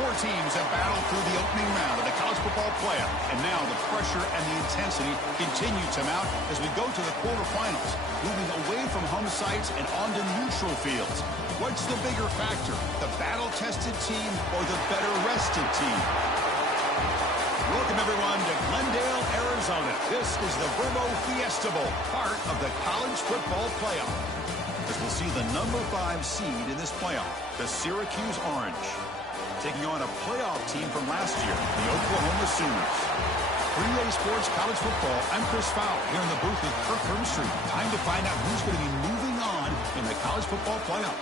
Four teams have battled through the opening round of the college football playoff, and now the pressure and the intensity continue to mount as we go to the quarterfinals, moving away from home sites and onto neutral fields. What's the bigger factor, the battle-tested team or the better-rested team? Welcome, everyone, to Glendale, Arizona. This is the Verbo Fiesta Bowl, part of the college football playoff, as we'll see the number 5 seed in this playoff, the Syracuse Orange, taking on a playoff team from last year, the Oklahoma Sooners. For EA Sports College Football, I'm Chris Fowler here in the booth with Kirk Hermstreet. Time to find out who's going to be moving on in the college football playoff.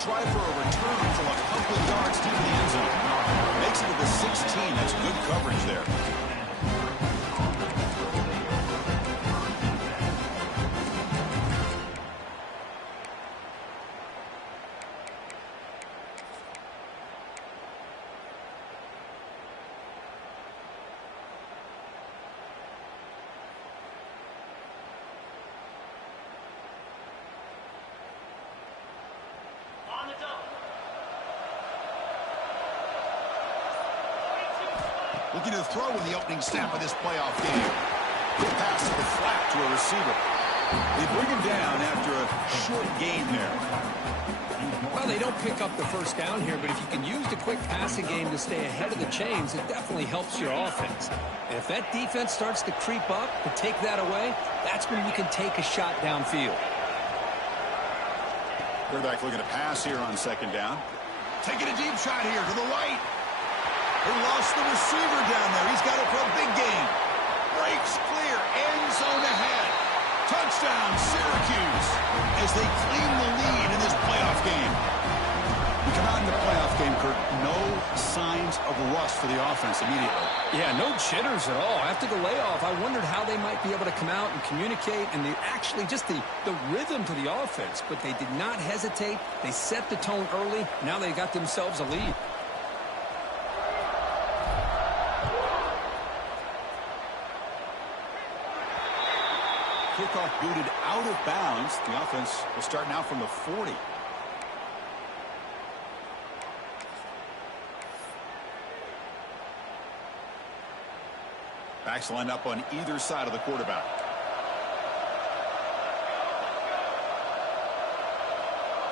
Try for a return from a couple of yards deep in the end zone. Makes it to the 16. That's good coverage there. Looking to throw in the opening snap of this playoff game. Good pass to the flat to a receiver. They bring him down after a short gain there. Well, they don't pick up the first down here, but if you can use the quick passing game to stay ahead of the chains, it definitely helps your offense. And if that defense starts to creep up and take that away, that's when you can take a shot downfield. Quarterback looking to pass here on second down. Taking a deep shot here to the right. They lost the receiver down there. He's got it for a big gain. Breaks clear. End zone ahead. Touchdown, Syracuse, as they claim the lead in this playoff game. We come out in the playoff game, Kurt. No signs of rust for the offense immediately. Yeah, no jitters at all. After the layoff, I wondered how they might be able to come out and communicate, and just the rhythm to the offense. But they did not hesitate. They set the tone early. Now they got themselves a lead. Kickoff booted out of bounds. The offense will start now from the 40. Backs lined up on either side of the quarterback.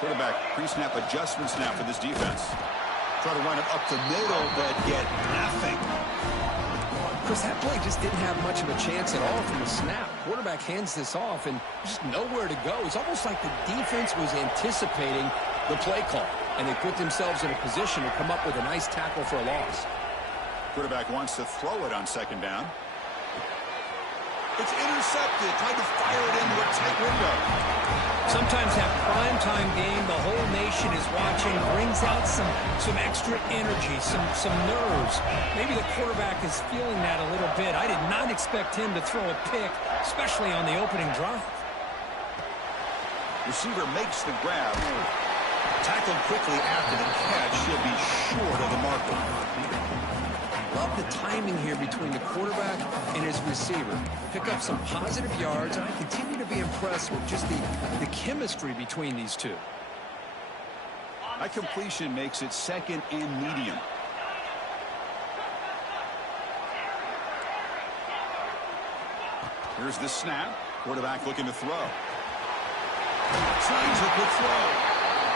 Quarterback pre-snap adjustment snap for this defense. Try to run it up the middle, but get nothing. Chris, that play just didn't have much of a chance at all from the snap. Quarterback hands this off and just nowhere to go. It's almost like the defense was anticipating the play call, and they put themselves in a position to come up with a nice tackle for a loss. Quarterback wants to throw it on second down. It's intercepted. Tried to fire it into a tight window. Sometimes that primetime game, the whole nation is watching, brings out some extra energy, some nerves. Maybe the quarterback is feeling that a little bit. I did not expect him to throw a pick, especially on the opening drive. Receiver makes the grab. Tackled quickly after the catch. He'll be short of the marker. Love the timing here between the quarterback and his receiver. Pick up some positive yards, and I continue to be impressed with just the chemistry between these two. That completion makes it second and medium. Here's the snap. Quarterback looking to throw. Signs a good throw.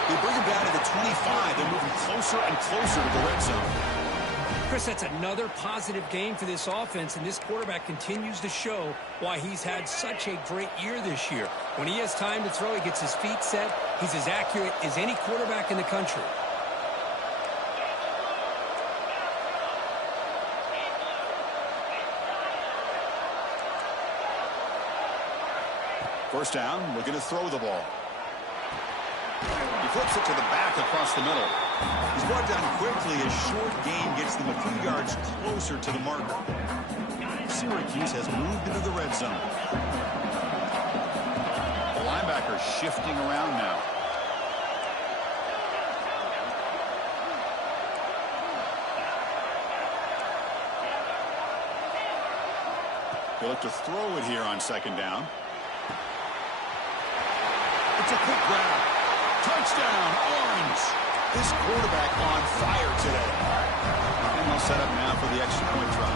They bring him down to the 25. They're moving closer and closer to the red zone. Chris, that's another positive game for this offense, and this quarterback continues to show why he's had such a great year this year. When he has time to throw, he gets his feet set. He's as accurate as any quarterback in the country. First down, looking to throw the ball. He flips it to the back across the middle. He's brought down quickly. A short gain gets them a few yards closer to the marker. Syracuse has moved into the red zone. The linebacker shifting around now. He'll look to throw it here on second down. It's a quick grab. Touchdown, Orange. This quarterback on fire today. And they'll set up now for the extra point try.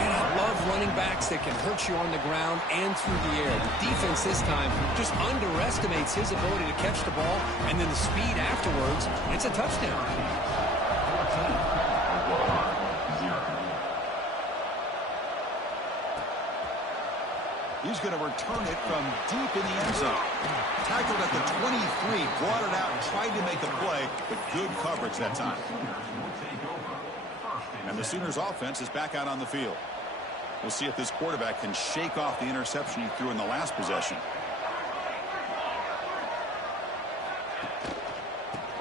And I love running backs that can hurt you on the ground and through the air. The defense this time just underestimates his ability to catch the ball, and then the speed afterwards. It's a touchdown. He's going to return it from deep in the end zone. Tackled at the 23, brought it out, tried to make a play, but good coverage that time. And the Sooners offense is back out on the field. We'll see if this quarterback can shake off the interception he threw in the last possession.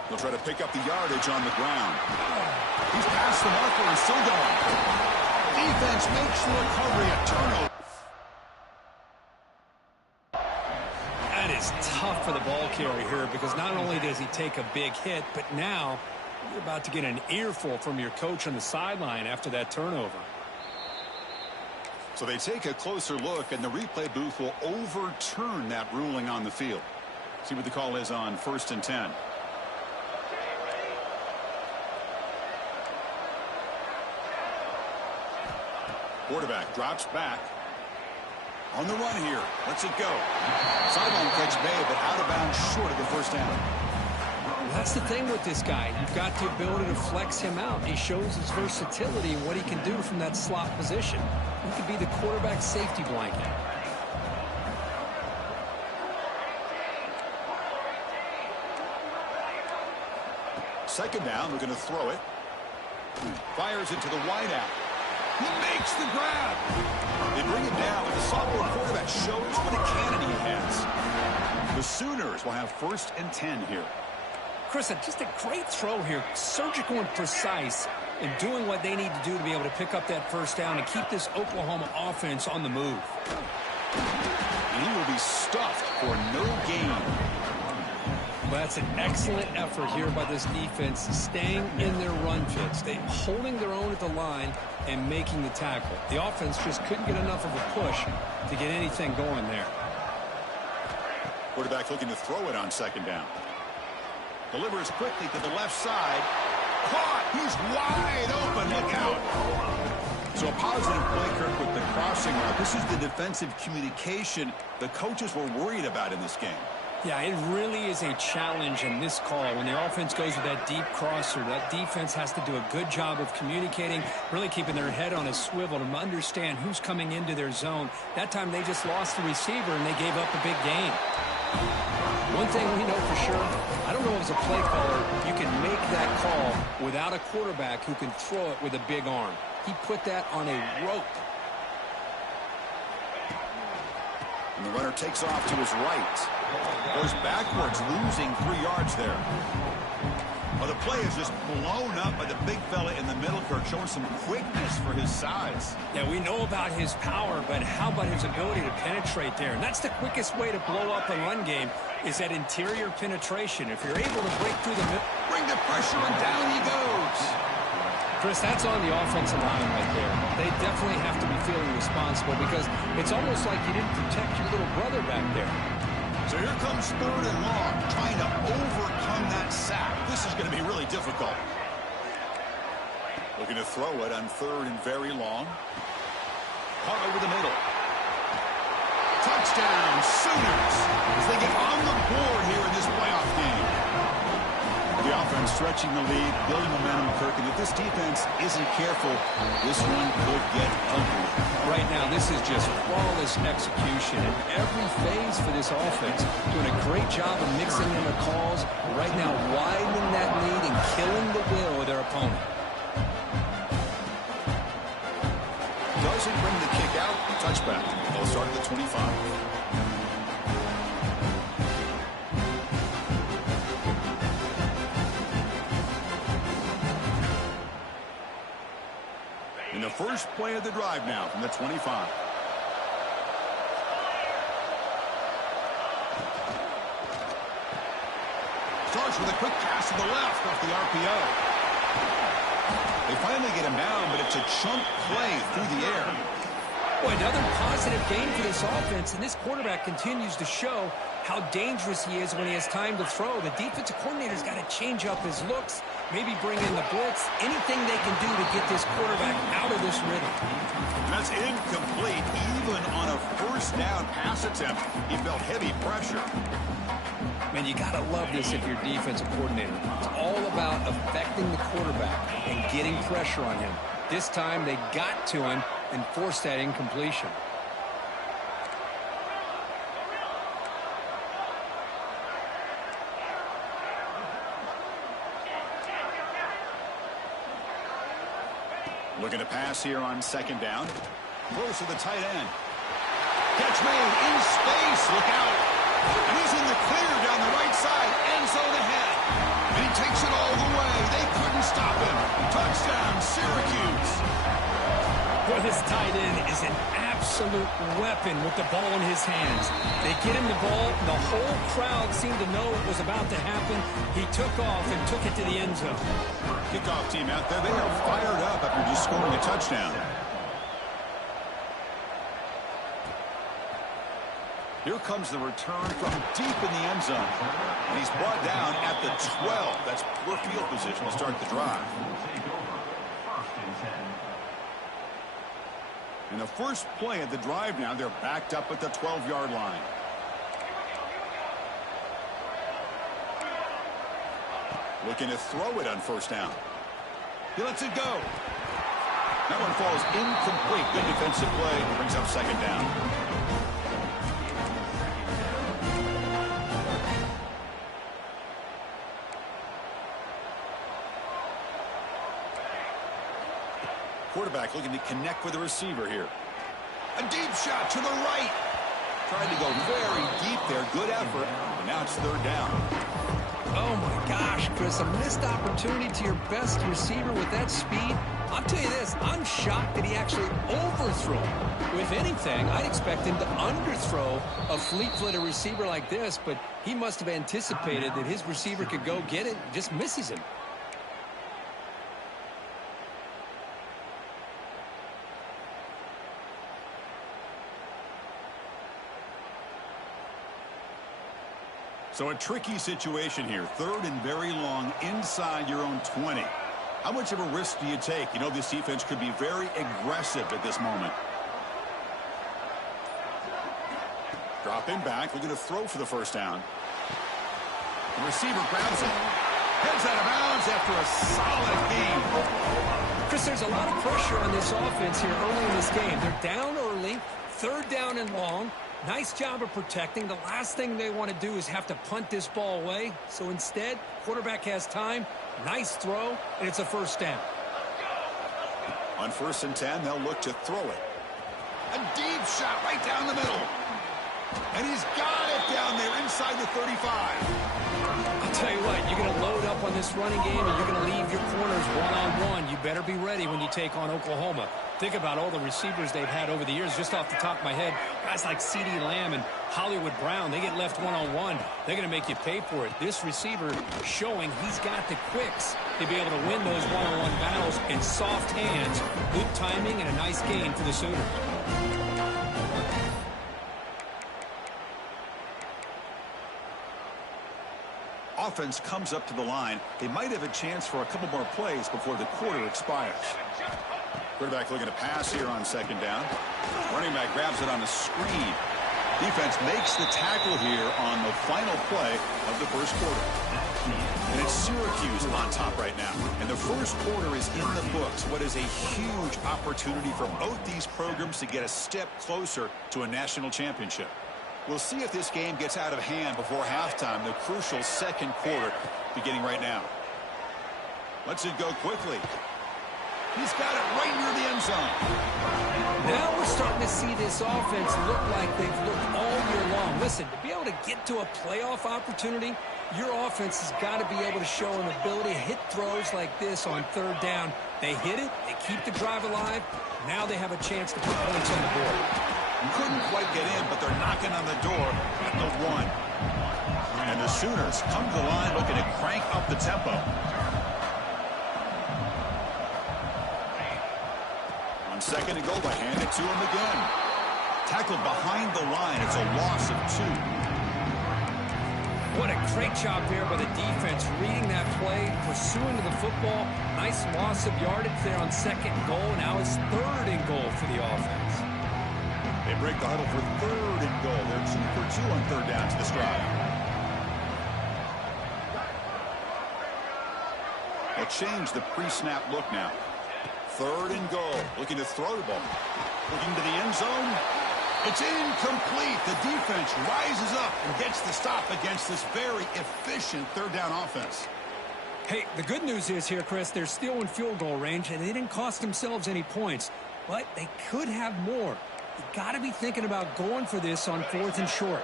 He'll try to pick up the yardage on the ground. He's past the marker and still going. Defense makes the recovery, a turnover. That is tough for the ball carrier here because not only does he take a big hit, but now you're about to get an earful from your coach on the sideline after that turnover. So they take a closer look, and the replay booth will overturn that ruling on the field. See what the call is on 1st and 10. Quarterback drops back. On the run here. Lets it go. Sideline catch made, but out of bounds short of the first down. That's the thing with this guy. You've got the ability to flex him out. He shows his versatility and what he can do from that slot position. He could be the quarterback safety blanket. Second down, we're going to throw it. Fires it to the wideout. He makes the grab. They bring him down, and the sophomore quarterback shows what a cannon he has. The Sooners will have 1st and 10 here. Chris, just a great throw here. Surgical and precise in doing what they need to do to be able to pick up that first down and keep this Oklahoma offense on the move. And he will be stuffed for no gain. Well, that's an excellent effort here by this defense, staying in their run fits. They holding their own at the line and making the tackle. The offense just couldn't get enough of a push to get anything going there. Quarterback looking to throw it on second down. Delivers quickly to the left side. Caught! He's wide open. Look out! So a positive play, Kirk, with the crossing route. This is the defensive communication the coaches were worried about in this game. Yeah, it really is a challenge in this call. When the offense goes with that deep crosser, that defense has to do a good job of communicating, really keeping their head on a swivel to understand who's coming into their zone. That time they just lost the receiver and they gave up a big gain. One thing we know for sure, I don't know as a play caller, you can make that call without a quarterback who can throw it with a big arm. He put that on a rope. And the runner takes off to his right. Goes backwards, losing 3 yards there. Well, the play is just blown up by the big fella in the middle, Kirk, showing some quickness for his size. Yeah, we know about his power, but how about his ability to penetrate there? And that's the quickest way to blow up a run game, is that interior penetration. If you're able to break through the middle, bring the pressure, and down he goes. Chris, that's on the offensive line right there. They definitely have to be feeling responsible because it's almost like you didn't protect your little brother back there. So here comes 3rd and long, trying to overcome that sack. This is going to be really difficult. Looking to throw it on 3rd and very long. Caught over the middle. Touchdown, Sooners, as they get on the board here in this playoff game. The offense stretching the lead, building momentum, Kirk, and if this defense isn't careful, this one could get ugly. Right now, this is just flawless execution in every phase for this offense. Doing a great job of mixing in the calls. Right now, widening that lead and killing the will of their opponent. Doesn't bring the kick out. Touchback. They'll start at the 25. first play of the drive now from the 25. Starts with a quick pass to the left off the RPO. They finally get him down, but it's a chunk play through the air. Boy, another positive game for this offense, and this quarterback continues to show how dangerous he is when he has time to throw. The defensive coordinator's got to change up his looks, maybe bring in the blitz, anything they can do to get this quarterback out of this rhythm. That's incomplete. Even on a first down pass attempt, he felt heavy pressure. Man, you got to love this if you're defensive coordinator. It's all about affecting the quarterback and getting pressure on him. This time they got to him and forced that incompletion. Looking to pass here on second down. Throws to the tight end. Catch made in space. Look out. And he's in the clear down the right side. End zone ahead. And he takes it all the way. They couldn't stop him. Touchdown, Syracuse. Boy, this tight end is an absolute weapon with the ball in his hands. They get him the ball. The whole crowd seemed to know what was about to happen. He took off and took it to the end zone. Kickoff team out there. They are fired up after just scoring a touchdown. Here comes the return from deep in the end zone. And he's brought down at the 12. That's poor field position to start the drive. In the first play of the drive now, they're backed up at the 12-yard line. Looking to throw it on first down. He lets it go. That one falls incomplete. Good defensive play. Brings up second down. Quarterback looking to connect with the receiver here. A deep shot to the right. Trying to go very deep there. Good effort. And now it's third down. Oh, my gosh, Chris, a missed opportunity to your best receiver with that speed. I'll tell you this, I'm shocked that he actually overthrew him. If anything, I'd expect him to underthrow a fleet-footed receiver like this, but he must have anticipated that his receiver could go get it, just misses him. So a tricky situation here. Third and very long inside your own 20. How much of a risk do you take? You know this defense could be very aggressive at this moment. Dropping back, looking to throw for the first down. The receiver grabs it. Heads out of bounds after a solid game. Chris, there's a lot of pressure on this offense here early in this game. They're down early, third down and long. Nice job of protecting. The last thing they want to do is have to punt this ball away. So instead, quarterback has time. Nice throw, and it's a first down. On first and 10, they'll look to throw it. A deep shot right down the middle. And he's got it down there inside the 35. I'll tell you what, you're going to load up on this running game, and you're going to leave your corners one-on-one. You better be ready when you take on Oklahoma. Think about all the receivers they've had over the years. Just off the top of my head, guys like CeeDee Lamb and Hollywood Brown, they get left one-on-one. They're going to make you pay for it. This receiver showing he's got the quicks to be able to win those one-on-one battles in soft hands. Good timing and a nice gain for the Sooners. Offense comes up to the line. They might have a chance for a couple more plays before the quarter expires. Quarterback looking to pass here on second down. Running back grabs it on a screen. Defense makes the tackle here on the final play of the first quarter. And it's Syracuse on top right now. And the first quarter is in the books. What is a huge opportunity for both these programs to get a step closer to a national championship. We'll see if this game gets out of hand before halftime, the crucial second quarter beginning right now. Let's it go quickly. He's got it right near the end zone. Now we're starting to see this offense look like they've looked all year long. Listen, to be able to get to a playoff opportunity, your offense has got to be able to show an ability to hit throws like this on third down. They hit it, they keep the drive alive. Now they have a chance to put points on the board. Couldn't quite get in, but they're knocking on the door at the 1. And the Sooners come to the line looking to crank up the tempo. On second and goal, they hand it to him again. Tackled behind the line. It's a loss of 2. What a great job there by the defense, reading that play, pursuing to the football. Nice loss of yardage there on second and goal. Now it's third and goal for the offense. They break the huddle for third and goal. They're 2 for 2 on third down to the stride. They'll change the pre-snap look now. Third and goal. Looking to throw the ball. Looking to the end zone. It's incomplete. The defense rises up and gets the stop against this very efficient third down offense. Hey, the good news is here, Chris, they're still in field goal range, and they didn't cost themselves any points, but they could have more. You got to be thinking about going for this on fourth and short.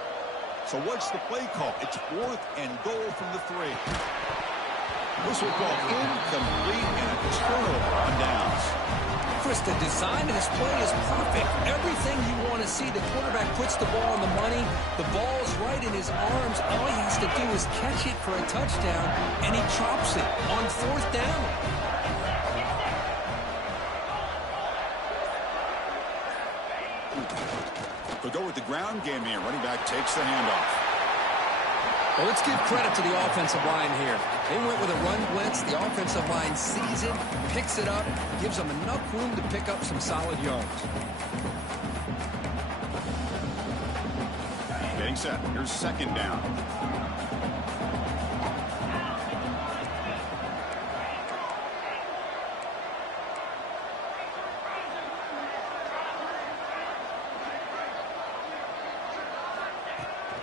So what's the play call? It's fourth and goal from the 3. This will ball incomplete and a turnover on downs. Chris, the design of this play is perfect. Everything you want to see. The quarterback puts the ball on the money. The ball's right in his arms. All he has to do is catch it for a touchdown, and he chops it on fourth down. They'll go with the ground game here. Running back takes the handoff. Well, let's give credit to the offensive line here. They went with a run blitz. The offensive line sees it, picks it up, gives them enough room to pick up some solid yards. Getting set. Here's second down.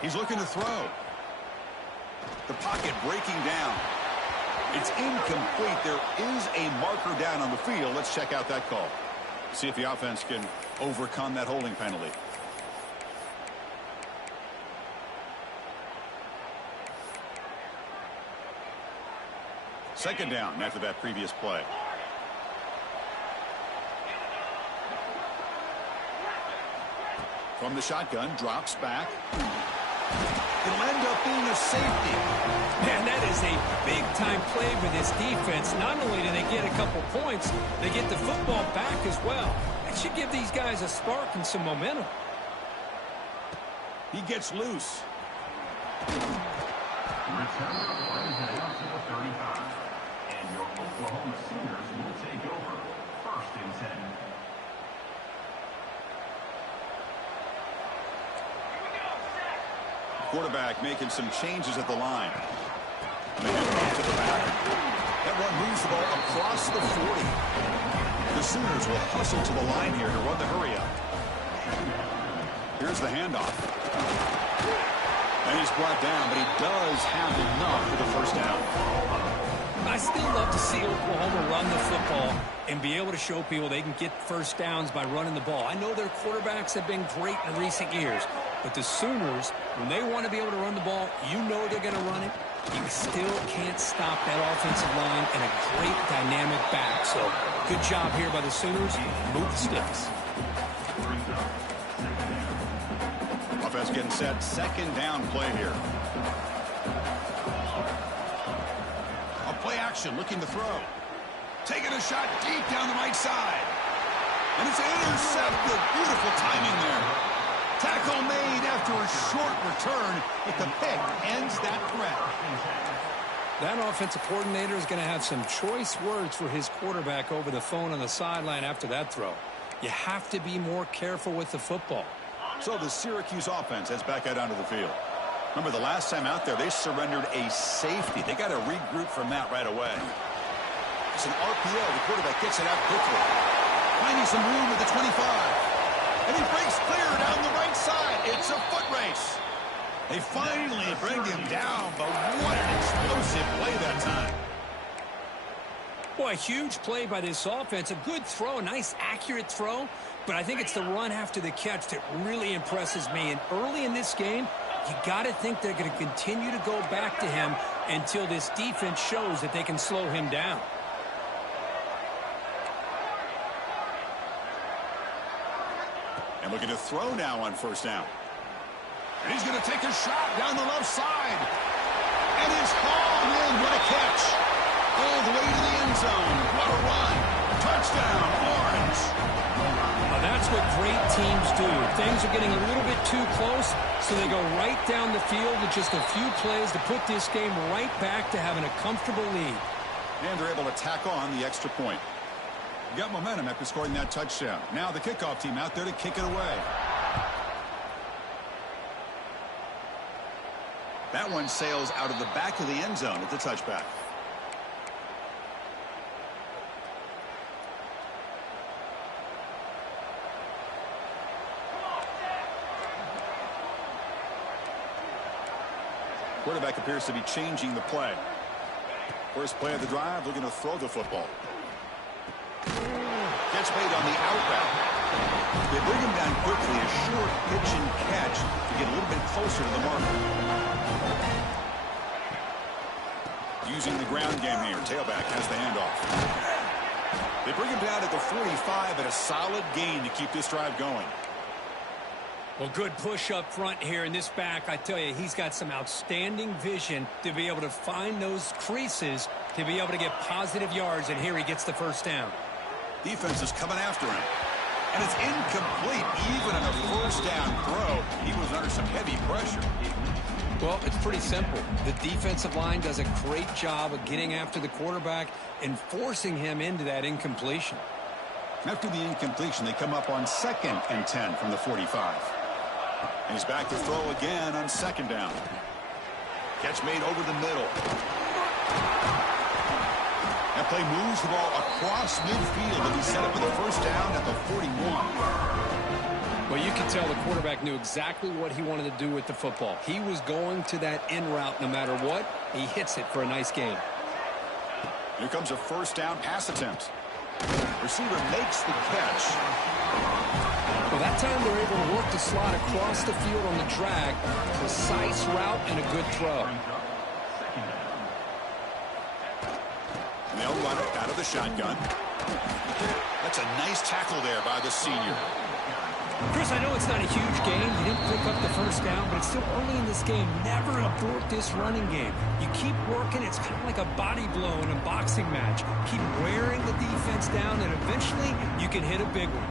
He's looking to throw. The pocket breaking down. It's incomplete. There is a marker down on the field. Let's check out that call. See if the offense can overcome that holding penalty. Second down after that previous play. From the shotgun, drops back. It'll end up being a safety. Man, that is a big-time play for this defense. Not only do they get a couple points, they get the football back as well. That should give these guys a spark and some momentum. He gets loose. Returner runs it out to the 35. And your Oklahoma Sooners will take over. First and 10. Quarterback making some changes at the line. And they hand it off to the back. That run moves the ball across the 40. The Sooners will hustle to the line here to run the hurry up. Here's the handoff. And he's brought down, but he does have enough for the first down. I still love to see Oklahoma run the football and be able to show people they can get first downs by running the ball. I know their quarterbacks have been great in recent years, but the Sooners, when they want to be able to run the ball, you know they're going to run it. You still can't stop that offensive line and a great dynamic back. So good job here by the Sooners. Move the sticks. Offense getting set. Second down play here. A play action looking to throw. Taking a shot deep down the right side. And it's intercepted. Beautiful timing there. Tackle made after a short return, but the pick ends that threat. That offensive coordinator is going to have some choice words for his quarterback over the phone on the sideline after that throw. You have to be more careful with the football. So the Syracuse offense heads back out onto the field. Remember, the last time out there, they surrendered a safety. They got to regroup from that right away. It's an RPO. The quarterback gets it out quickly. Finding some room at the 25. And he breaks clear down the right side. It's a foot race. They finally bring him down, but what an explosive play that time. Boy, a huge play by this offense. A good throw, a nice accurate throw. But I think it's the run after the catch that really impresses me. And early in this game, you got to think they're going to continue to go back to him until this defense shows that they can slow him down. And looking to throw now on first down. And he's going to take a shot down the left side. And it's hauled in. What a catch. All the way to the end zone. What a run. Touchdown, Orange. Now that's what great teams do. Things are getting a little bit too close, so they go right down the field with just a few plays to put this game right back to having a comfortable lead. And they're able to tack on the extra point. Got momentum after scoring that touchdown. Now the kickoff team out there to kick it away. That one sails out of the back of the end zone at the touchback. Quarterback appears to be changing the play. First play of the drive, looking to throw the football. Catch made on the out route. They bring him down quickly, a short pitch and catch to get a little bit closer to the marker. Using the ground game here, tailback has the handoff. They bring him down at the 45 at a solid gain to keep this drive going. Well, good push up front here in this back. I tell you, he's got some outstanding vision to be able to find those creases to be able to get positive yards, and here he gets the first down. Defense is coming after him. And it's incomplete. Even on a first down throw, he was under some heavy pressure. Well, it's pretty simple. The defensive line does a great job of getting after the quarterback and forcing him into that incompletion. After the incompletion, they come up on 2nd and 10 from the 45. And he's back to throw again on 2nd down. Catch made over the middle. That play moves the ball across midfield, and he set up for the first down at the 41. Well, you can tell the quarterback knew exactly what he wanted to do with the football. He was going to that in route no matter what. He hits it for a nice gain. Here comes a first down pass attempt. Receiver makes the catch. Well, that time they're able to work the slot across the field on the drag. Precise route and a good throw. And they'll run it out of the shotgun. That's a nice tackle there by the senior. Chris, I know it's not a huge gain. You didn't pick up the first down, but it's still early in this game. Never abort this running game. You keep working. It's kind of like a body blow in a boxing match. Keep wearing the defense down, and eventually you can hit a big one.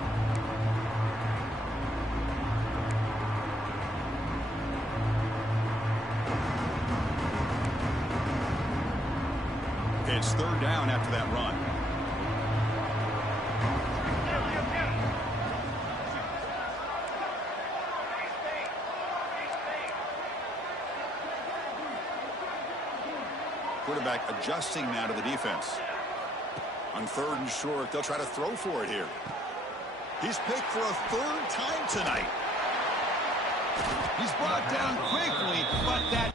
Okay, it's 3rd down after that run. Quarterback adjusting now to the defense. On 3rd and short, they'll try to throw for it here. He's picked for a 3rd time tonight. He's brought down quickly, but that...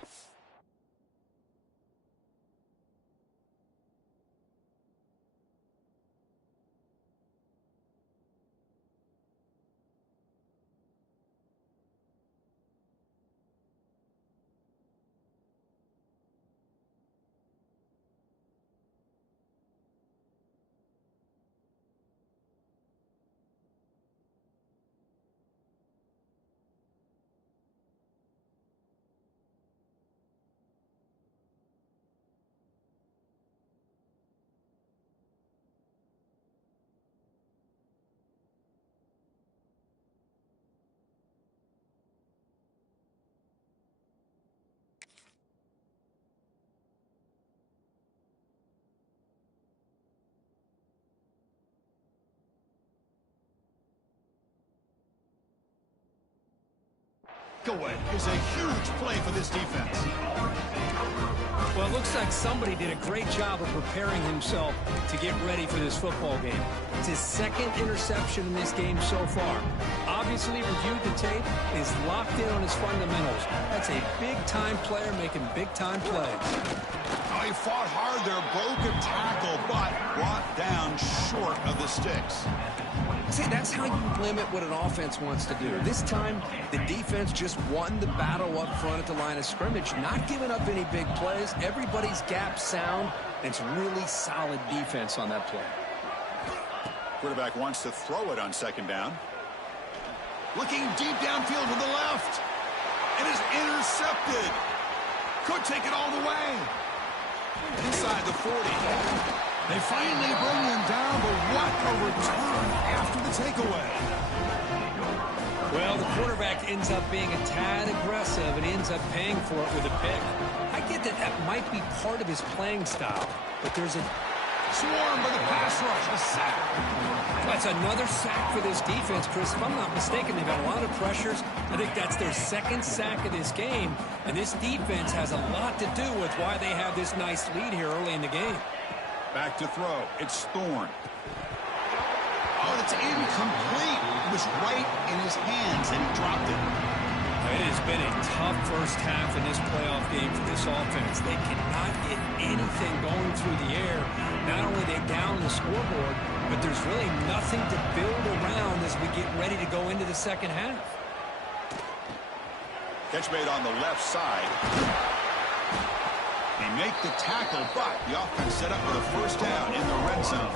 Away is a huge play for this defense. Well, it looks like somebody did a great job of preparing himself to get ready for this football game. It's his 2nd interception in this game so far. obviously reviewed the tape, is locked in on his fundamentals. That's a big-time player making big-time plays. Oh, he fought hard there, broke a tackle, but brought down short of the sticks. See, that's how you limit what an offense wants to do. This time, the defense just won the battle up front at the line of scrimmage, not giving up any big plays. Everybody's gap sound, and it's really solid defense on that play. Quarterback wants to throw it on second down. Looking deep downfield to the left. It is intercepted. Could take it all the way. Inside the 40. They finally bring him down, but what a return after the takeaway. Well, the quarterback ends up being a tad aggressive and ends up paying for it with a pick. I get that that might be part of his playing style, but there's a swarm by the pass rush, a sack. That's another sack for this defense, Chris. If I'm not mistaken, they've got a lot of pressures. I think that's their second sack of this game, and this defense has a lot to do with why they have this nice lead here early in the game. Back to throw. It's Thorne. Oh, it's incomplete. It was right in his hands, and he dropped it. It has been a tough first half in this playoff game for this offense. They cannot get anything going through the air. Not only are they down the scoreboard, but there's really nothing to build around as we get ready to go into the second half. Catch made on the left side. They make the tackle, but the offense set up for the first down in the red zone.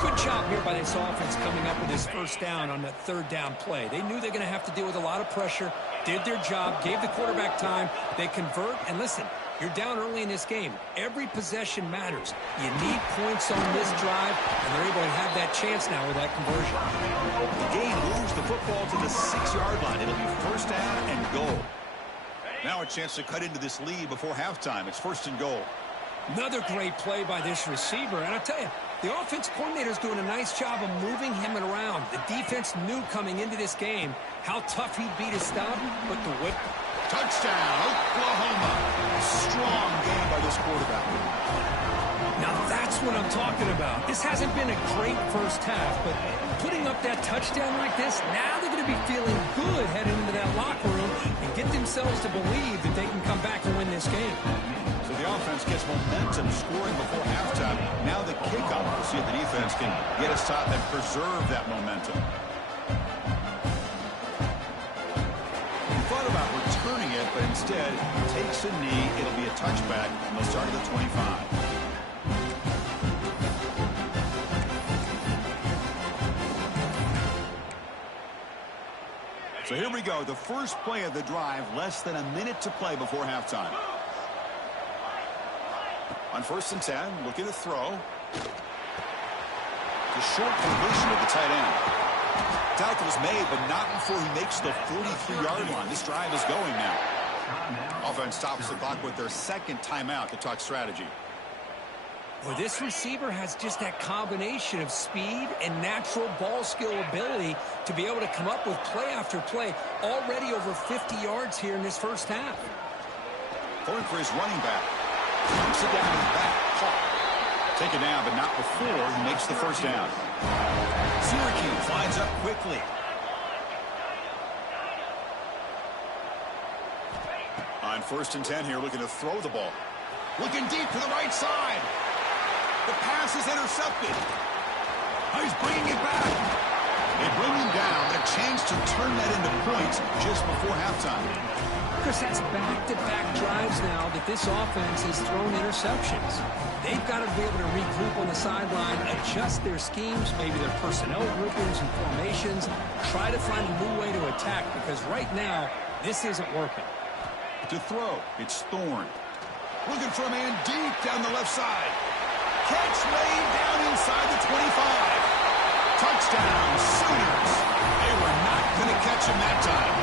Good job here by this offense coming up with this first down on that third down play. They knew they're going to have to deal with a lot of pressure, did their job, gave the quarterback time. They convert, and listen, you're down early in this game. Every possession matters. You need points on this drive, and they're able to have that chance now with that conversion. The game moves the football to the 6-yard line. It'll be first down and goal. Now a chance to cut into this lead before halftime. It's first and goal. Another great play by this receiver. And I'll tell you, the offense coordinator's doing a nice job of moving him around. The defense knew coming into this game how tough he'd be to stop, but the whip. Touchdown, Oklahoma. Strong game by this quarterback. Now that's what I'm talking about. This hasn't been a great first half, but putting up that touchdown like this, now they're going to be feeling good heading into that locker room and get themselves to believe that they can come back and win this game. So the offense gets momentum scoring before halftime. Now the kickoff. We'll see if the defense can get a stop and preserve that momentum. He thought about returning it, but instead takes a knee. It'll be a touchback, and they'll start at the 25. So here we go, the first play of the drive, less than a minute to play before halftime. On first and 10, looking to throw. The short completion of the tight end. Tackle is made, but not before he makes the 43-yard line. This drive is going now. Offense stops the clock with their second timeout to talk strategy. Well, this receiver has just that combination of speed and natural ball skill ability to be able to come up with play after play. Already over 50 yards here in this first half. Going for his running back. Knocks it down in the back. Caught. Taken down, but not before he makes the first down. Syracuse lines up quickly. On first and 10 here, looking to throw the ball. Looking deep to the right side. The pass is intercepted. Oh, he's bringing it back. They bring him down. A chance to turn that into points just before halftime. Chris, that's back-to-back drives now that this offense has thrown interceptions. They've got to be able to regroup on the sideline, adjust their schemes, maybe their personnel groupings and formations, try to find a new way to attack, because right now, this isn't working. To throw, it's Thorne. Looking for a man deep down the left side. Catch laid down inside the 25. Touchdown, Sooners. They were not going to catch him that time.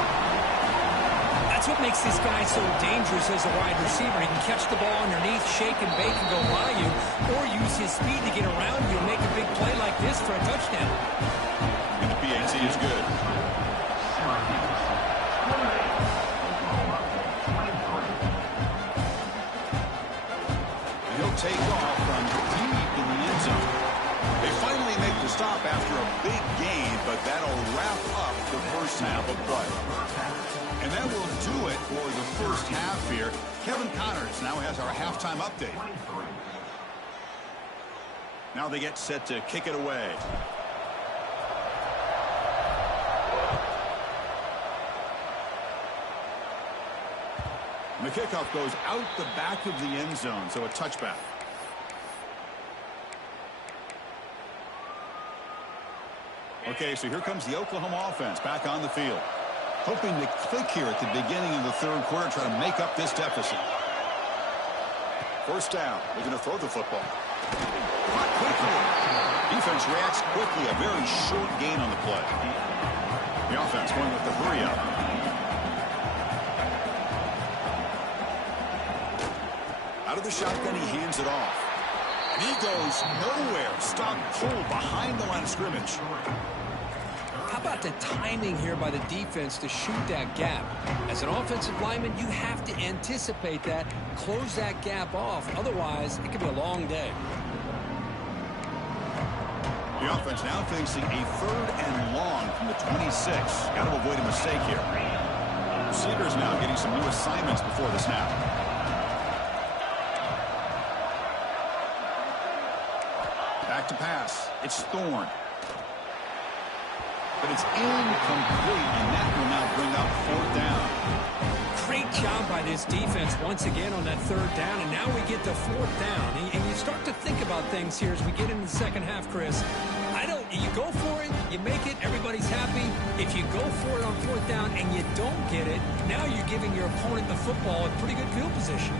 That's what makes this guy so dangerous as a wide receiver. He can catch the ball underneath, shake and bake and go by you, or use his speed to get around you and make a big play like this for a touchdown. And the PAT is good. He'll take off from deep in the end zone. They finally make the stop after a big gain, but that'll wrap up the first half of play. And that will do it for the first half here. Kevin Connors now has our halftime update. Now they get set to kick it away. And the kickoff goes out the back of the end zone, so a touchback. Okay, so here comes the Oklahoma offense back on the field. Hoping to click here at the beginning of the third quarter, try to make up this deficit. First down. They're going to throw the football. Caught quickly. Defense reacts quickly. A very short gain on the play. The offense going with the hurry up. Out of the shotgun, he hands it off. And he goes nowhere. Stop pulled behind the line of scrimmage. How about the timing here by the defense to shoot that gap? As an offensive lineman, you have to anticipate that, close that gap off. Otherwise, it could be a long day. The offense now facing a 3rd and long from the 26. Got to avoid a mistake here. Receivers now getting some new assignments before the snap. Back to pass. It's Thorne. But it's incomplete, and that will now bring up 4th down. Great job by this defense once again on that 3rd down, and now we get to 4th down. And you start to think about things here as we get into the second half, Chris. You go for it, you make it, everybody's happy. If you go for it on 4th down and you don't get it, now you're giving your opponent the football at pretty good field position.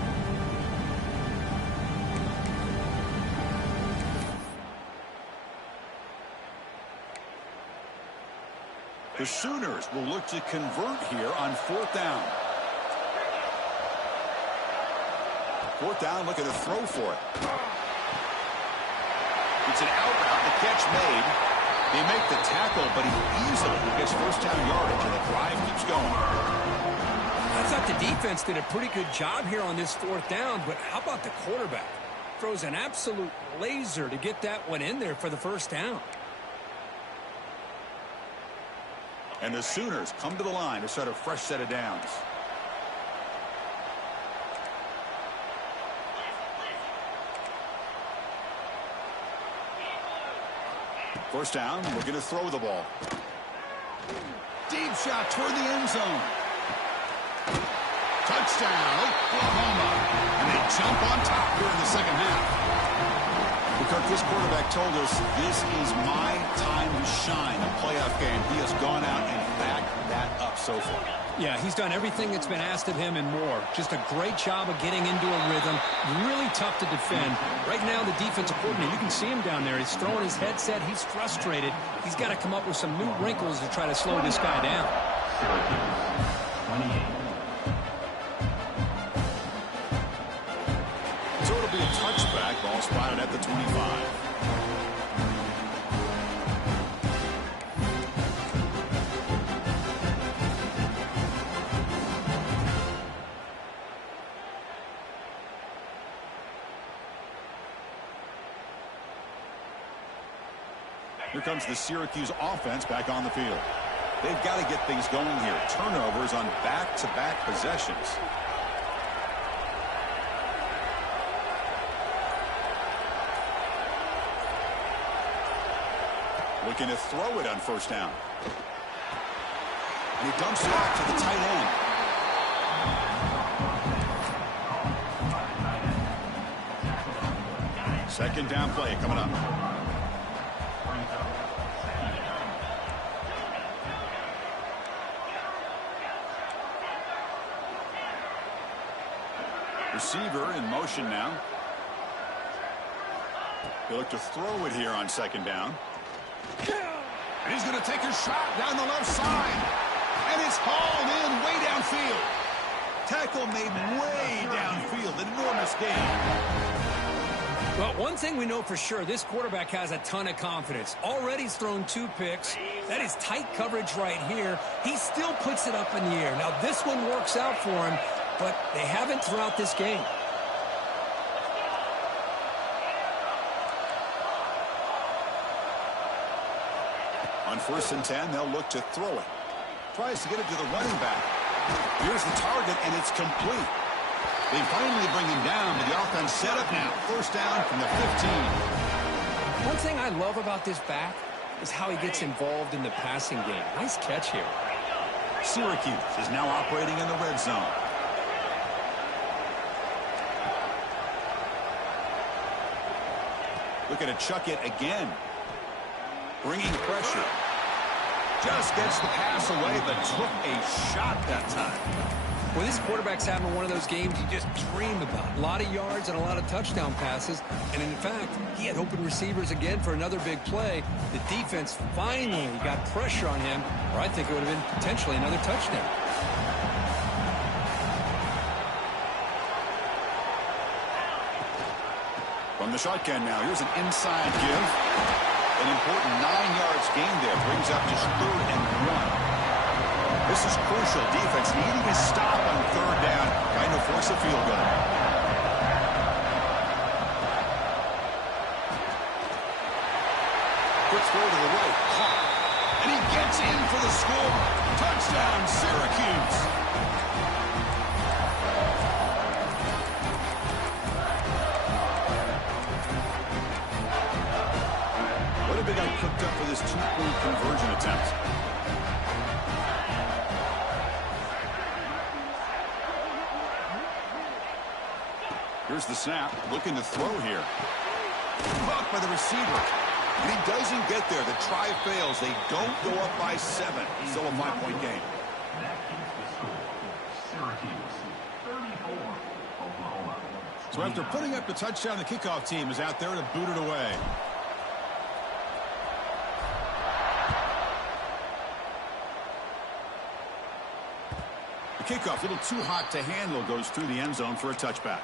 The Sooners will look to convert here on 4th down. 4th down, looking to throw for it. It's an out route, the catch made. They make the tackle, but he easily gets first down yardage, and the drive keeps going. I thought the defense did a pretty good job here on this 4th down, but how about the quarterback? Throws an absolute laser to get that one in there for the first down. And the Sooners come to the line to start a fresh set of downs. First down, we're going to throw the ball. Deep shot toward the end zone. Touchdown, Oklahoma. And they jump on top here in the second half. Because this quarterback told us this is my time to shine, a playoff game. He has gone out and backed that up so far. Yeah, he's done everything that's been asked of him and more. Just a great job of getting into a rhythm. Really tough to defend. Right now, the defensive coordinator, you can see him down there. He's throwing his headset. He's frustrated. He's got to come up with some new wrinkles to try to slow this guy down. So it'll be a touchback. Ball spotted at the 25. Here comes the Syracuse offense back on the field. They've got to get things going here. Turnovers on back-to-back possessions. Looking to throw it on first down. And he dumps it off to the tight end. Second down play coming up. Receiver in motion now. He'll look to throw it here on second down. And he's going to take a shot down the left side. And it's hauled in way downfield. Tackle made way downfield. Enormous gain. Well, one thing we know for sure, this quarterback has a ton of confidence. Already he's thrown 2 picks. That is tight coverage right here. He still puts it up in the air. Now, this one works out for him, but they haven't throughout this game. On 1st and 10, they'll look to throw it. Tries to get it to the running back. Here's the target, and it's complete. They finally bring him down, but the offense set up now. 1st down from the 15. One thing I love about this back is how he gets involved in the passing game. Nice catch here. Syracuse is now operating in the red zone. Looking to chuck it again. Bringing pressure. Just gets the pass away, but took a shot that time. Well, this quarterback's having one of those games you just dream about. A lot of yards and a lot of touchdown passes. And in fact, he had open receivers again for another big play. The defense finally got pressure on him, or I think it would have been potentially another touchdown. From the shotgun now, here's an inside give. An important 9 yards gain there. Brings up just 3rd and 1. This is crucial. Defense needing a stop on 3rd down. Trying to force a field goal. Quick throw to the right. And he gets in for the score. Touchdown, Syracuse. What have they got cooked up for this 2-point conversion attempt? Here's the snap. Looking to throw here. Blocked by the receiver. And he doesn't get there. The try fails. They don't go up by 7. Still a 5-point game. That keeps the score. Syracuse 34, Oklahoma. So after putting up the touchdown, the kickoff team is out there to boot it away. The kickoff, a little too hot to handle, goes through the end zone for a touchback.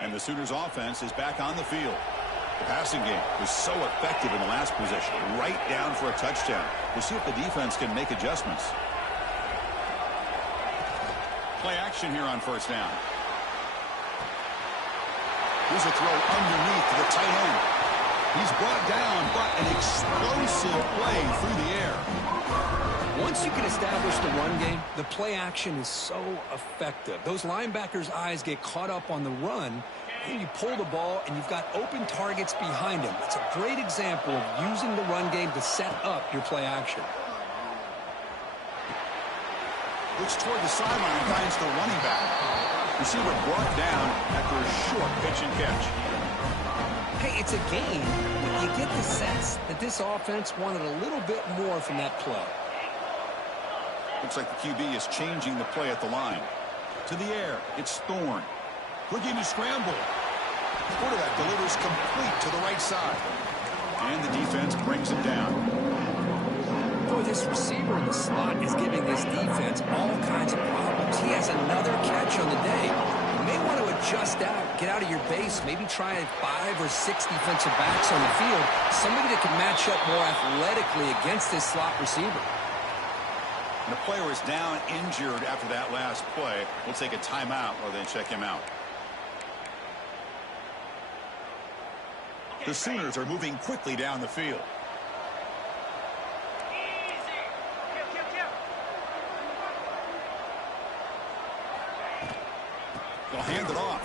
And the Sooners offense is back on the field. The passing game was so effective in the last possession, right down for a touchdown. We'll see if the defense can make adjustments. Play action here on 1st down. Here's a throw underneath to the tight end. He's brought down, but an explosive play through the air. Once you can establish the run game, the play action is so effective. Those linebackers' eyes get caught up on the run, and you pull the ball, and you've got open targets behind him. It's a great example of using the run game to set up your play action. Looks toward the sideline and finds the running back. Receiver brought down after a short pitch and catch. Hey, it's a game, but you get the sense that this offense wanted a little bit more from that play. Looks like the QB is changing the play at the line. To the air, it's Thorne. Looking to scramble. The quarterback delivers complete to the right side. And the defense brings him down. Boy, this receiver in the slot is giving this defense all kinds of problems. He has another catch on the day. You may want to adjust out, get out of your base, maybe try 5 or 6 defensive backs on the field, somebody that can match up more athletically against this slot receiver. And the player is down injured after that last play. We'll take a timeout or then check him out. The Sooners are moving quickly down the field. They'll hand it off.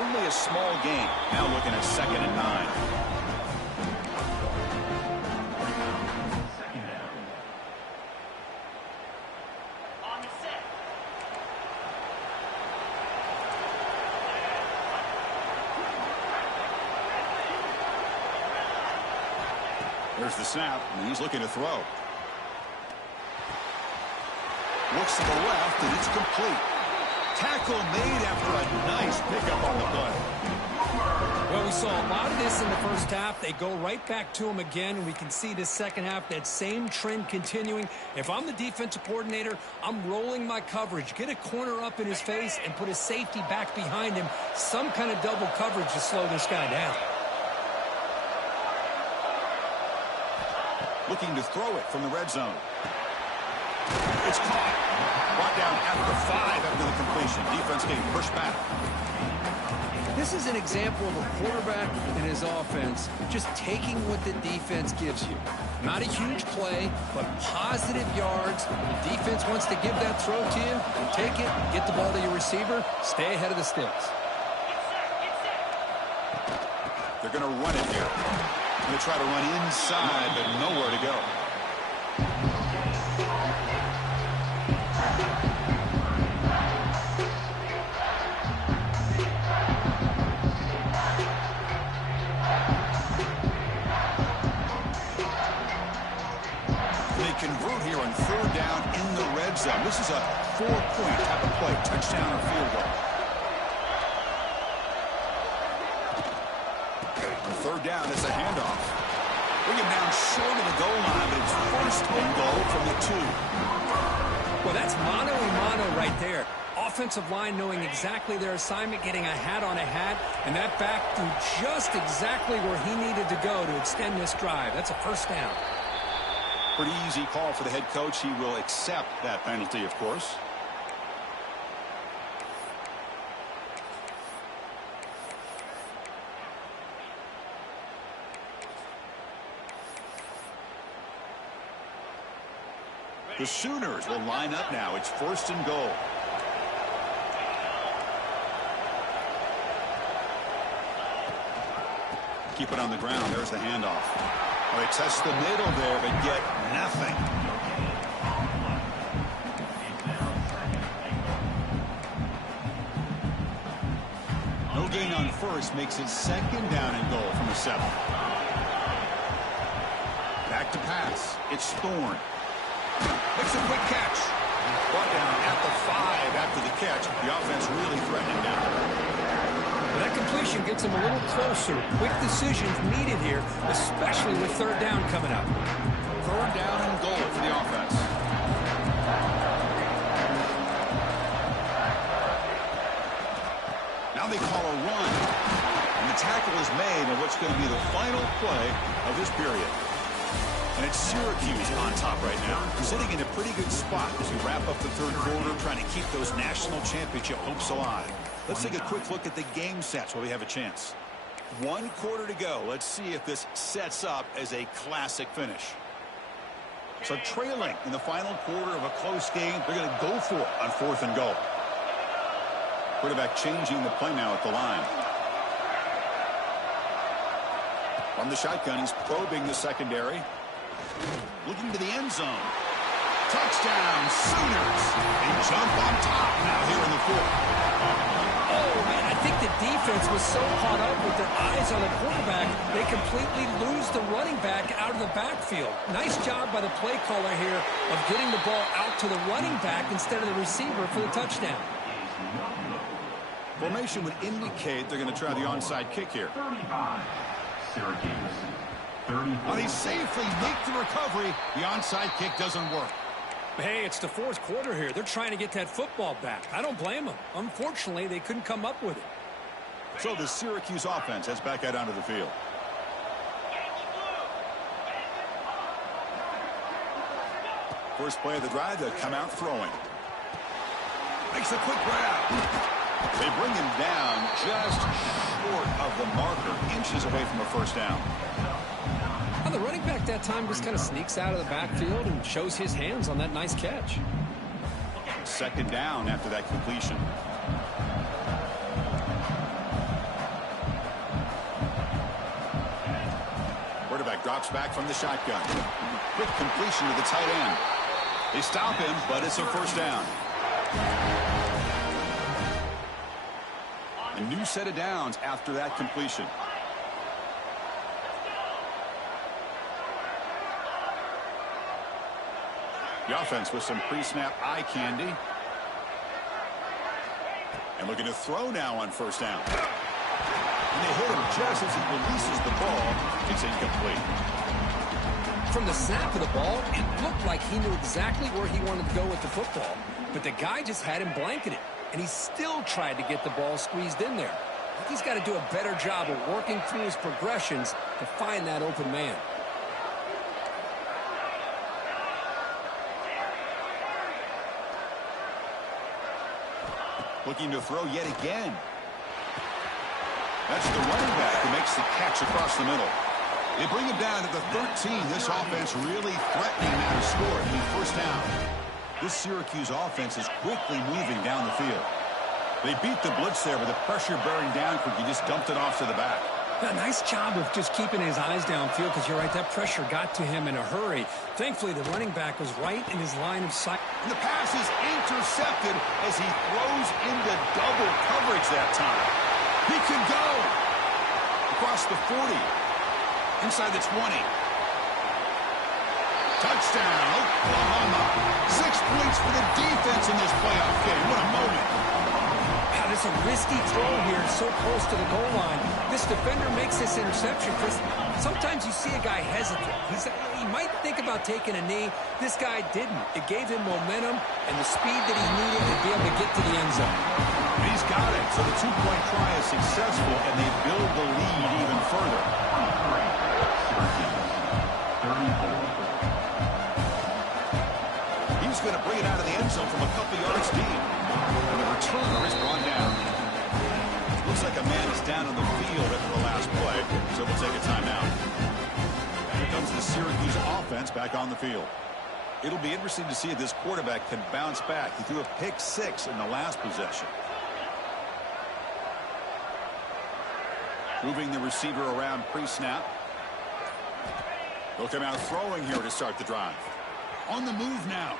Only a small gain. Now looking at 2nd and 9. There's the snap, and he's looking to throw. Looks to the left, and it's complete. Tackle made after a nice pickup on the play. Well, we saw a lot of this in the first half. They go right back to him again, and we can see this second half, that same trend continuing. If I'm the defensive coordinator, I'm rolling my coverage. Get a corner up in his face and put a safety back behind him. Some kind of double coverage to slow this guy down. looking to throw it from the red zone. It's caught. Brought down at the 5 after the completion. Defense getting pushed back. This is an example of a quarterback and his offense just taking what the defense gives you. Not a huge play, but positive yards. The defense wants to give that throw to you. You take it, get the ball to your receiver, stay ahead of the sticks. They're going to run it here. Going to try to run inside, but nowhere to go. Convert here on 3rd down in the red zone. This is a 4-point type of play, touchdown or field goal. On 3rd down, it's a handoff. Bring him down short of the goal line, but it's 1st and goal from the 2. Well, that's mano-a-mano right there. Offensive line knowing exactly their assignment, getting a hat on a hat, and that back threw just exactly where he needed to go to extend this drive. That's a 1st down. Pretty easy call for the head coach. He will accept that penalty, of course. The Sooners will line up now. It's 1st and goal. Keep it on the ground. There's the handoff. Well, they test the middle there, but get nothing. No gain on 1st makes it 2nd down and goal from the 7. Back to pass. It's Thorne. Makes a quick catch. Brought down at the 5 after the catch. The offense really threatening down. That completion gets him a little closer. Quick decisions needed here, especially with 3rd down coming up. 3rd down and goal for the offense. Now they call a run. And the tackle is made on what's going to be the final play of this period. And it's Syracuse on top right now, sitting in a pretty good spot as we wrap up the 3rd quarter, trying to keep those national championship hopes alive. Let's take a quick look at the game sets while we have a chance. 1 quarter to go. Let's see if this sets up as a classic finish. So trailing in the final quarter of a close game, they're going to go for it on 4th and goal. Quarterback changing the play now at the line. From the shotgun, he's probing the secondary. Looking to the end zone. Touchdown, Sooners. They jump on top now here in the 4th. Oh, man, I think the defense was so caught up with their eyes on the quarterback, they completely lose the running back out of the backfield. Nice job by the play caller here of getting the ball out to the running back instead of the receiver for the touchdown. Formation would indicate they're going to try the onside kick here. 35, Syracuse. 34. Well, they safely make the recovery. The onside kick doesn't work. Hey, it's the 4th quarter here. They're trying to get that football back. I don't blame them. Unfortunately, they couldn't come up with it. So the Syracuse offense heads back out onto the field. First play of the drive, they'll come out throwing. Makes a quick grab. They bring him down just short of the marker, inches away from a 1st down. Well, the running back that time just kind of sneaks out of the backfield and shows his hands on that nice catch. 2nd down after that completion. Quarterback drops back from the shotgun. Quick completion to the tight end. They stop him, but it's a 1st down. A new set of downs after that completion. The offense with some pre-snap eye candy. And looking to throw now on 1st down. And they hit him just as he releases the ball. It's incomplete. From the snap of the ball, it looked like he knew exactly where he wanted to go with the football. But the guy just had him blanketed. And he still tried to get the ball squeezed in there. I think he's got to do a better job of working through his progressions to find that open man. Looking to throw yet again. That's the running back who makes the catch across the middle. They bring him down at the 13. This offense really threatening now to score at the first down. This Syracuse offense is quickly moving down the field. They beat the blitz there with the pressure bearing down quick. He just dumped it off to the back. A nice job of just keeping his eyes downfield, because you're right, that pressure got to him in a hurry. Thankfully, the running back was right in his line of sight. And the pass is intercepted as he throws into double coverage that time. He can go across the 40, inside the 20. Touchdown, Oklahoma. 6 points for the defense in this playoff game. What a moment. Wow, this is a risky throw here, so close to the goal line. This defender makes this interception because sometimes you see a guy hesitate. He might think about taking a knee. This guy didn't. It gave him momentum and the speed that he needed to be able to get to the end zone. He's got it. So the two-point try is successful, and they build the lead even further. He's going to bring it out of the end zone from a couple yards deep. And the returner is brought down. Looks like a man is down on the field after the last play, so we'll take a timeout. Here comes the Syracuse offense back on the field. It'll be interesting to see if this quarterback can bounce back. He threw a pick-6 in the last possession. Moving the receiver around pre-snap. They'll come out throwing here to start the drive. On the move now.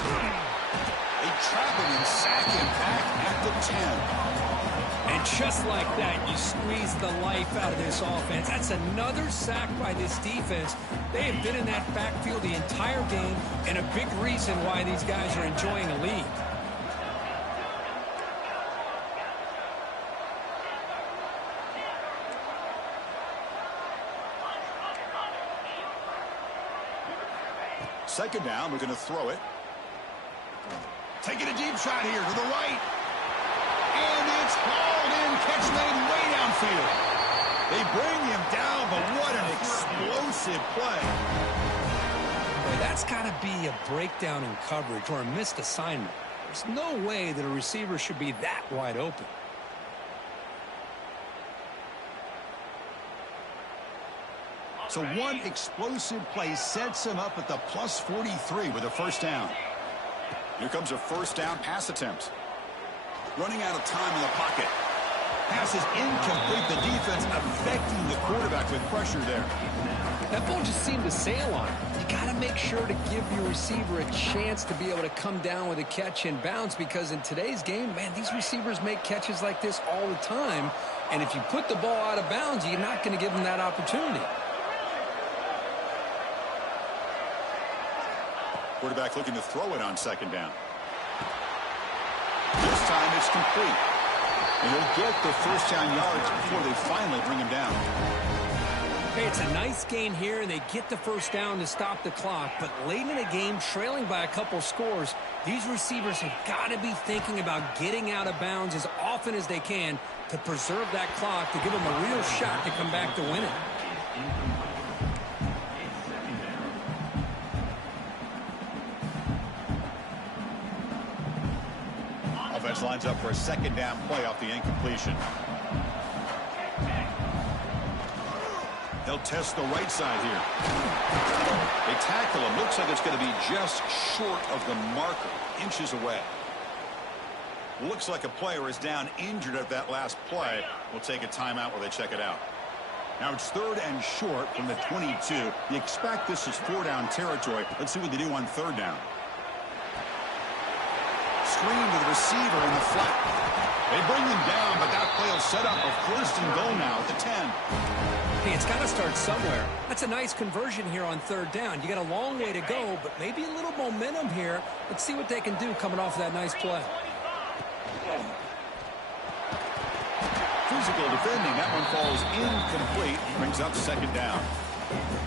They trap him and sack him back at the 10. And just like that, you squeeze the life out of this offense. That's another sack by this defense. They have been in that backfield the entire game, and a big reason why these guys are enjoying a lead. Second down, we're going to throw it. Taking a deep shot here to the right. And it's hauled in, catch made way downfield. They bring him down, but what an explosive play. Boy, that's got to be a breakdown in coverage or a missed assignment. There's no way that a receiver should be that wide open. So one explosive play sets him up at the plus 43 with a first down. Here comes a first down pass attempt. Running out of time in the pocket. Pass is incomplete. The defense affecting the quarterback with pressure there. That ball just seemed to sail on him. You got to make sure to give your receiver a chance to be able to come down with a catch and bounce, because in today's game, man, these receivers make catches like this all the time. And if you put the ball out of bounds, you're not going to give them that opportunity. Quarterback looking to throw it on second down. This time it's complete. And he'll get the first down yards before they finally bring him down. Hey, it's a nice gain here, and they get the first down to stop the clock. But late in the game, trailing by a couple scores, these receivers have got to be thinking about getting out of bounds as often as they can to preserve that clock, to give them a real shot to come back to win it. Offense lines up for a second down play off the incompletion. They'll test the right side here. They tackle him. Looks like it's going to be just short of the marker, inches away. Looks like a player is down injured at that last play. We'll take a timeout while they check it out. Now it's third and short from the 22. You expect this is four-down territory. Let's see what they do on third down. Screen to the receiver in the flat. They bring them down, but that play will set up a first and goal now at the 10. Hey, it's got to start somewhere. That's a nice conversion here on third down. You got a long way to go, but maybe a little momentum here. Let's see what they can do coming off that nice play. Physical defending. That one falls incomplete. Brings up second down.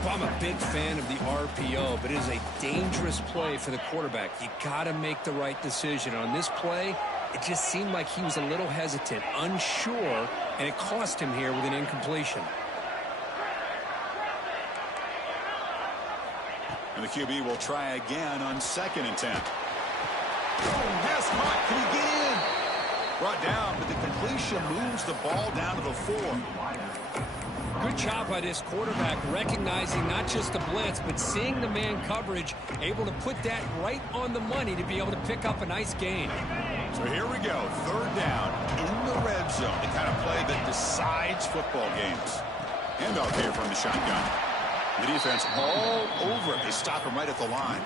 Well, I'm a big fan of the RPO, but it is a dangerous play for the quarterback. You got to make the right decision. On this play, it just seemed like he was a little hesitant, unsure, and it cost him here with an incompletion. And the QB will try again on second and 10. Pass caught. Can he get in? Brought down, but the completion moves the ball down to the 4. Good job by this quarterback recognizing not just the blitz, but seeing the man coverage, able to put that right on the money to be able to pick up a nice gain. So here we go, 3rd down in the red zone, the kind of play that decides football games. Handoff here from the shotgun. The defense all over it. They stop him right at the line.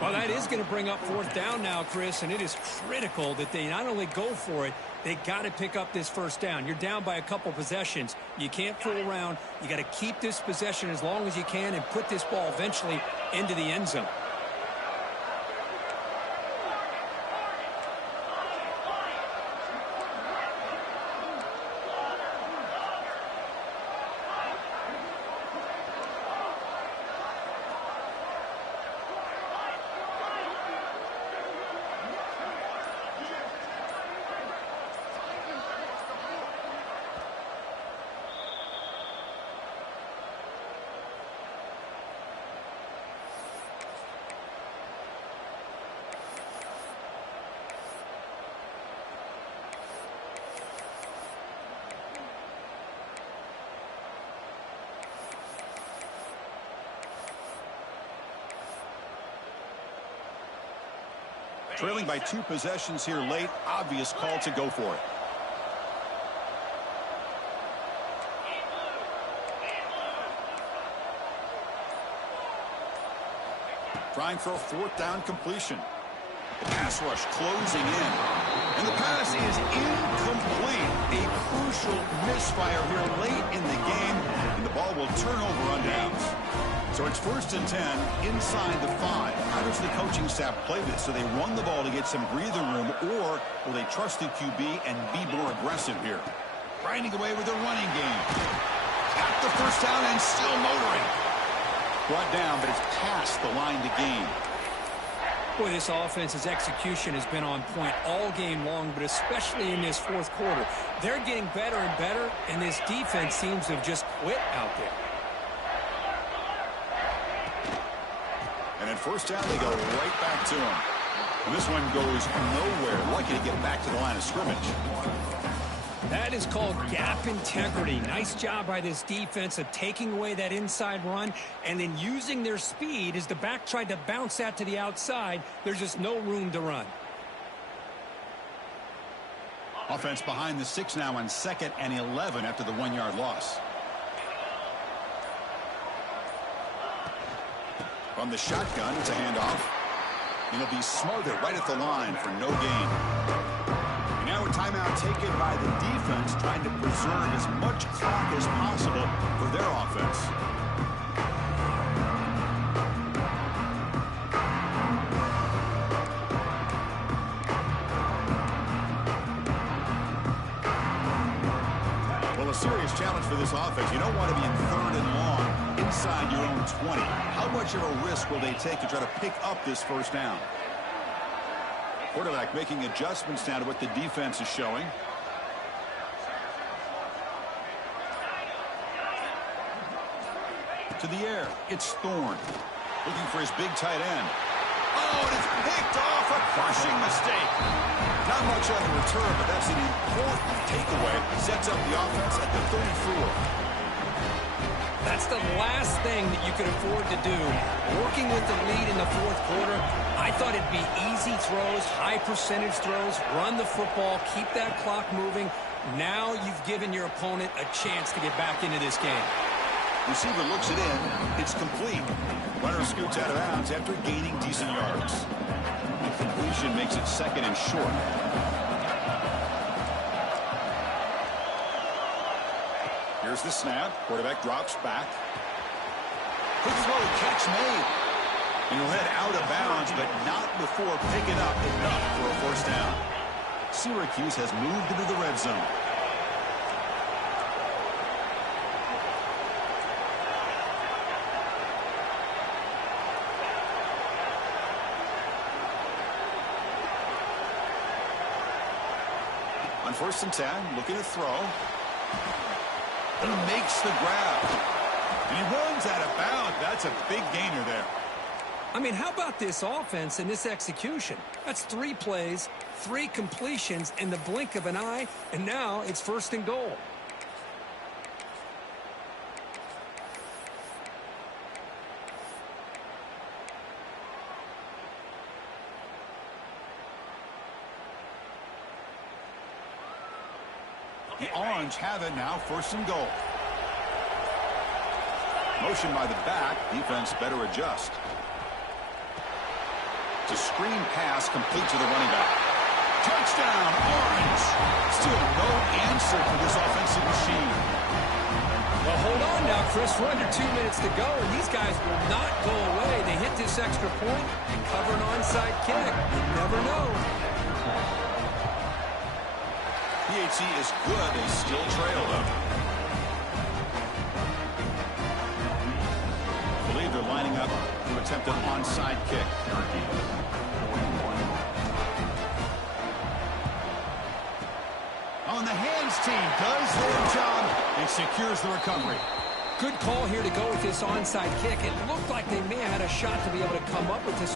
Well, that is going to bring up 4th down now, Chris, and it is critical that they not only go for it, they got to pick up this 1st down. You're down by a couple possessions. You can't fool around. You got to keep this possession as long as you can and put this ball eventually into the end zone. Trailing by 2 possessions here late. Obvious call to go for it. Trying for a 4th down completion. The pass rush closing in. And the pass is incomplete. A crucial misfire here late in the game. And the ball will turn over on downs. So it's 1st and 10 inside the 5. How does the coaching staff play this? Do they run the ball to get some breathing room, or will they trust the QB and be more aggressive here? Grinding away with a running game. Got the 1st down and still motoring. Brought down, but it's past the line to gain. Boy, this offense's execution has been on point all game long, but especially in this 4th quarter. They're getting better and better, and this defense seems to have just quit out there. And at 1st down, they go right back to him. And this one goes nowhere. Lucky to get back to the line of scrimmage. That is called gap integrity. Nice job by this defense of taking away that inside run and then using their speed as the back tried to bounce that to the outside. There's just no room to run. Offense behind the 6 now on 2nd and 11 after the 1-yard loss. From the shotgun, it's a handoff. It'll be smothered right at the line for no gain. And now a timeout taken by the defense, trying to preserve as much clock as possible for their offense. Well, a serious challenge for this offense. You don't want to be in 3rd and long inside your own 20. How much of a risk will they take to try to pick up this 1st down? Quarterback making adjustments now to what the defense is showing. To the air, it's Thorne. Looking for his big tight end. Oh, and it's picked off. A crushing mistake. Not much on the return, but that's an important takeaway. Sets up the offense at the 34. That's the last thing that you could afford to do. Working with the lead in the 4th quarter, I thought it'd be easy throws, high percentage throws, run the football, keep that clock moving. Now you've given your opponent a chance to get back into this game. Receiver looks it in. It's complete. Runner scoots out of bounds after gaining decent yards. The completion makes it 2nd and short. Here's the snap. Quarterback drops back. Quick throw, catch made. And he'll head out of bounds, but not before picking up enough for a 1st down. Syracuse has moved into the red zone. On 1st and 10, looking to throw. He makes the grab. And he runs out of bounds. That's a big gainer there. I mean, how about this offense and this execution? That's 3 plays, 3 completions in the blink of an eye, and now it's 1st and goal. The Orange have it now, 1st and goal. Motion by the back. Defense better adjust. To screen pass complete to the running back. Touchdown, Orange. Still no answer for this offensive machine. Well, hold on now, Chris. We're under 2 minutes to go, and these guys will not go away. They hit this extra point and cover an onside kick. You never know. PHC is good. They still trail, though. I believe they're lining up to attempt an onside kick. On the hands team does their job and secures the recovery. Good call here to go with this onside kick. It looked like they may have had a shot to be able to come up with this.